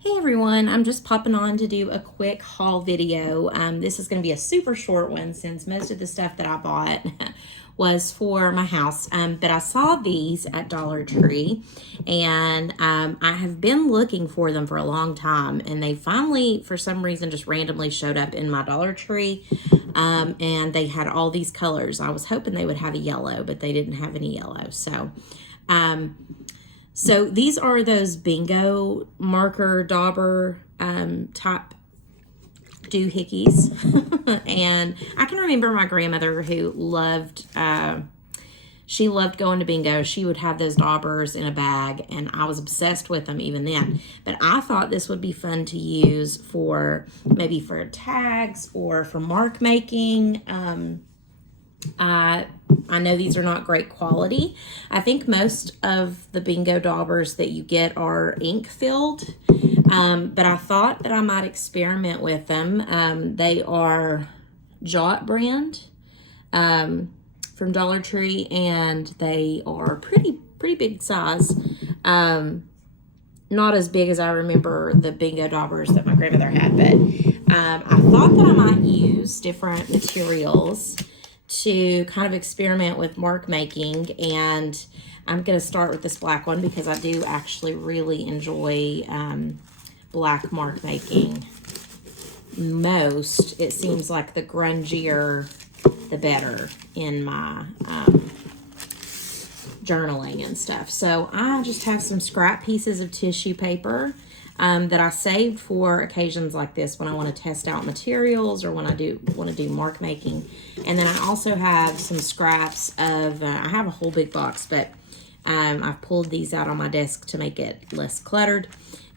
Hey everyone, I'm just popping on to do a quick haul video. This is going to be a super short one since most of the stuff that I bought was for my house. But I saw these at Dollar Tree and I have been looking for them for a long time, and they finally, for some reason, just randomly showed up in my Dollar Tree. And they had all these colors. I was hoping they would have a yellow, but they didn't have any yellow. So these are those bingo marker dauber type doohickeys. And I can remember my grandmother who loved, she loved going to bingo. She would have those daubers in a bag, and I was obsessed with them even then. But I thought this would be fun to use for maybe for tags or for mark making. I know these are not great quality. I think most of the bingo daubers that you get are ink filled, but I thought that I might experiment with them. They are Jot brand from Dollar Tree, and they are pretty big size. Not as big as I remember the bingo daubers that my grandmother had, but I thought that I might use different materials to kind of experiment with mark making. And I'm going to start with this black one because I do actually really enjoy black mark making most. It seems like the grungier the better in my journaling and stuff. So I just have some scrap pieces of tissue paper that I saved for occasions like this when I want to test out materials or when I want to do mark making. And then I also have some scraps of, I have a whole big box, but I've pulled these out on my desk to make it less cluttered.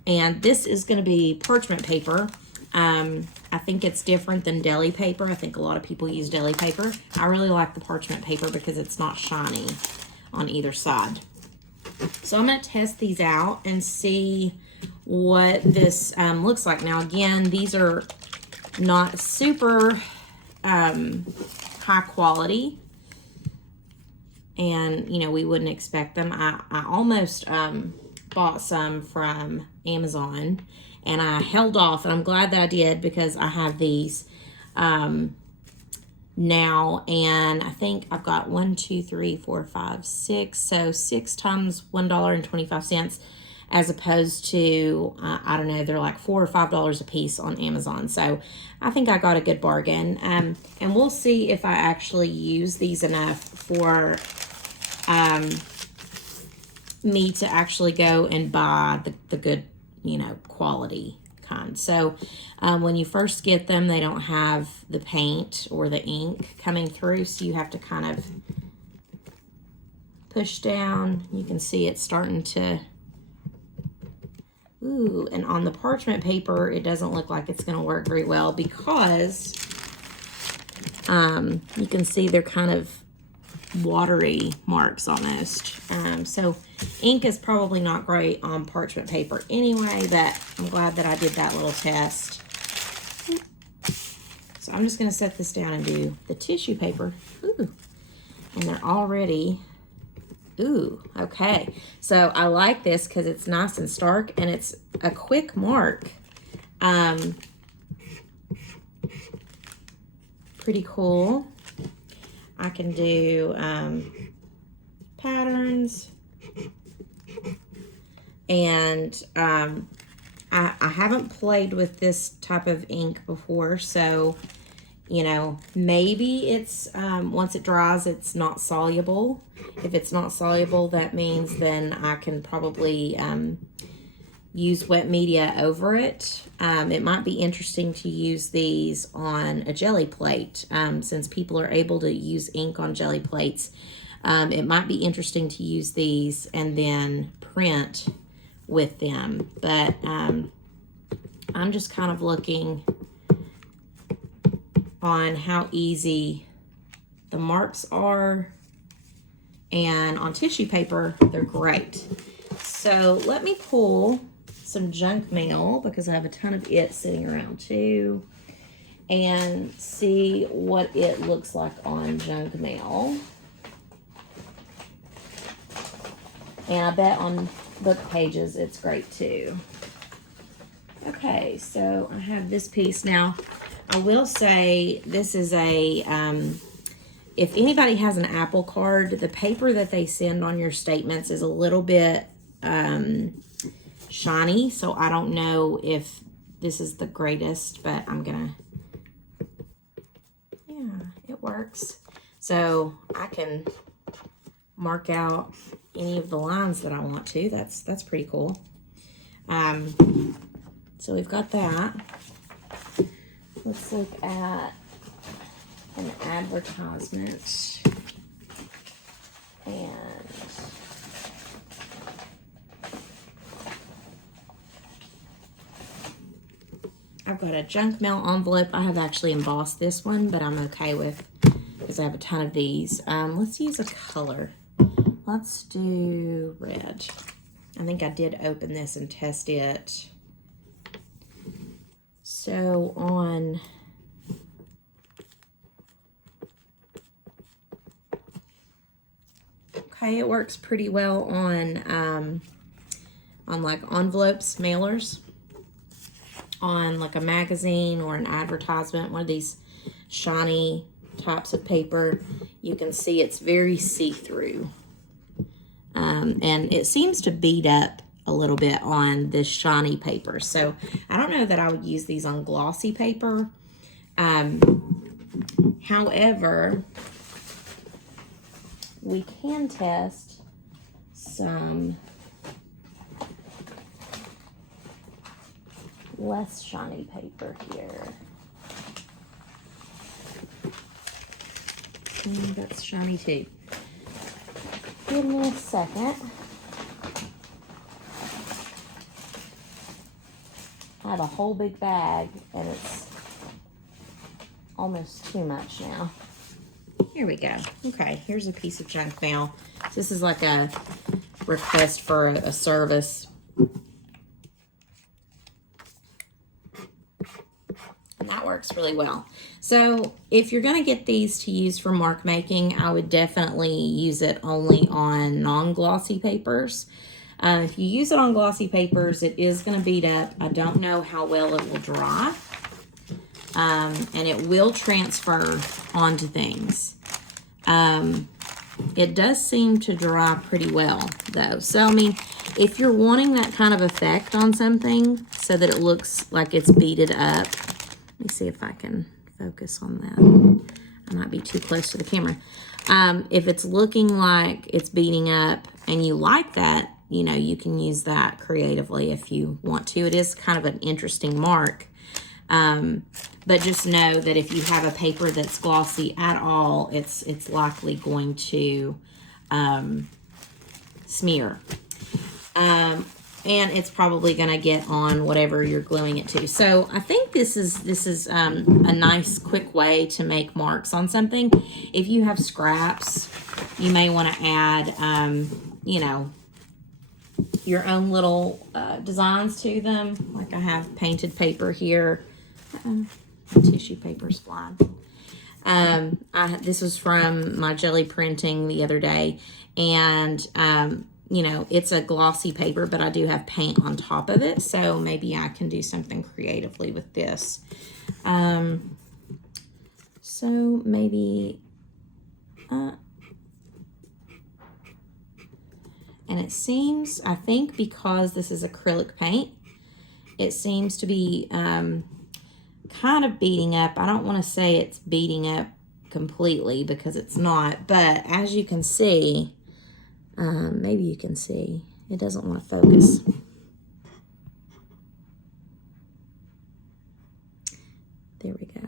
And this is going to be parchment paper. I think it's different than deli paper. I think a lot of people use deli paper. I really like the parchment paper because it's not shiny on either side. So I'm going to test these out and see what this looks like. Now, again, these are not super high quality, and we wouldn't expect them. I almost bought some from Amazon, and I held off, and I'm glad that I did because I have these now, and I think I've got 1, 2, 3, 4, 5, 6. So 6 times $1.25, as opposed to I don't know, they're like $4 or $5 a piece on Amazon. So I think I got a good bargain. And we'll see if I actually use these enough for me to actually go and buy the good quality kind. So when you first get them, they don't have the paint or the ink coming through, so you have to kind of push down. You can see it's starting to, ooh, and on the parchment paper, it doesn't look like it's going to work very well because you can see they're kind of watery marks almost. So ink is probably not great on parchment paper anyway, but I'm glad that I did that little test. So I'm just going to set this down and do the tissue paper. Ooh, and they're already, ooh, okay. So I like this because it's nice and stark and it's a quick mark. Pretty cool. I can do patterns, and I haven't played with this type of ink before, so maybe it's once it dries, it's not soluble. If it's not soluble, that means then I can probably use wet media over it. It might be interesting to use these on a jelly plate, since people are able to use ink on jelly plates. It might be interesting to use these and then print with them, but I'm just kind of looking on how easy the marks are, and on tissue paper they're great. So let me pull some junk mail because I have a ton of it sitting around too, and see what it looks like on junk mail. And I bet on book pages it's great too. Okay, so I have this piece. Now, I will say this is a, if anybody has an Apple Card, the paper that they send on your statements is a little bit shiny, so I don't know if this is the greatest, but I'm gonna, yeah, it works. So I can mark out any of the lines that I want to. That's pretty cool. So we've got that. Let's look at an advertisement. And I've got a junk mail envelope. I have actually embossed this one, but I'm okay with, because I have a ton of these. Let's use a color. Let's do red. I think I did open this and test it. So on okay, it works pretty well on like envelopes, mailers, on like a magazine or an advertisement, one of these shiny types of paper. You can see it's very see-through. And it seems to bead up a little bit on this shiny paper. So I don't know that I would use these on glossy paper. However, we can test some less shiny paper here. That's shiny too. Give me a second. I have a whole big bag and it's almost too much now. Here we go. Okay, here's a piece of junk mail. This is like a request for a service. And that works really well. So if you're going to get these to use for mark making, I would definitely use it only on non-glossy papers. If you use it on glossy papers, it is going to bead up. I don't know how well it will dry. And it will transfer onto things. It does seem to dry pretty well, though. So, I mean, if you're wanting that kind of effect on something so that it looks like it's beaded up, let me see if I can focus on that. I might be too close to the camera. If it's looking like it's beading up and you like that, you know, you can use that creatively if you want to. It is kind of an interesting mark. But just know that if you have a paper that's glossy at all, it's likely going to smear. And it's probably going to get on whatever you're gluing it to. So I think this is a nice quick way to make marks on something. If you have scraps, you may want to add, you know, your own little designs to them. Like I have painted paper here. Tissue paper's flying. This was from my jelly printing the other day, and you know, it's a glossy paper, but I do have paint on top of it, so maybe I can do something creatively with this. So maybe, and it seems, I think because this is acrylic paint, it seems to be kind of beading up. I don't want to say it's beading up completely because it's not, but as you can see, maybe you can see, it doesn't want to focus. There we go.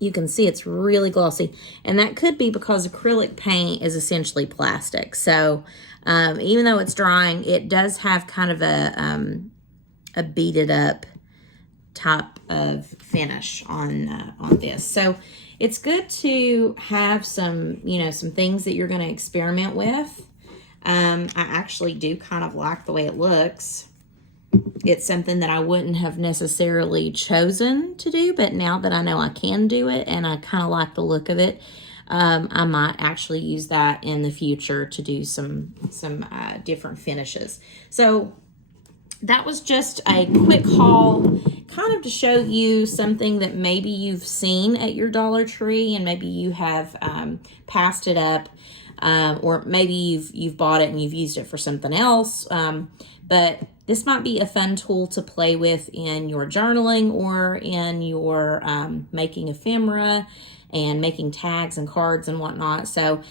You can see it's really glossy, and that could be because acrylic paint is essentially plastic. So even though it's drying, it does have kind of a beaded up type of finish on this. So it's good to have some, you know, some things that you're going to experiment with. I actually do kind of like the way it looks. It's something that I wouldn't have necessarily chosen to do, but now that I know I can do it and I kind of like the look of it, I might actually use that in the future to do some different finishes. So that was just a quick haul, kind of to show you something that maybe you've seen at your Dollar Tree and maybe you have passed it up, or maybe you've bought it and you've used it for something else. But this might be a fun tool to play with in your journaling or in your making ephemera and making tags and cards and whatnot. So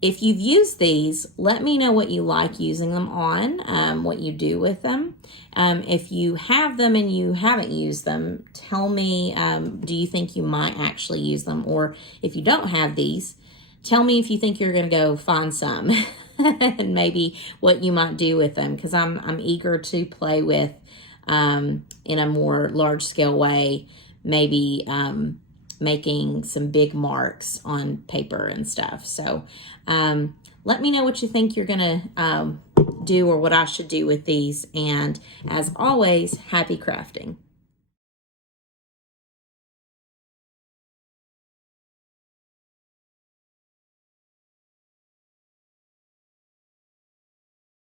if you've used these, let me know what you like using them on, what you do with them. If you have them and you haven't used them, tell me, do you think you might actually use them? Or if you don't have these, tell me if you think you're going to go find some and maybe what you might do with them, because I'm eager to play with in a more large scale way, maybe making some big marks on paper and stuff. So let me know what you think you're gonna do or what I should do with these. And as always, happy crafting.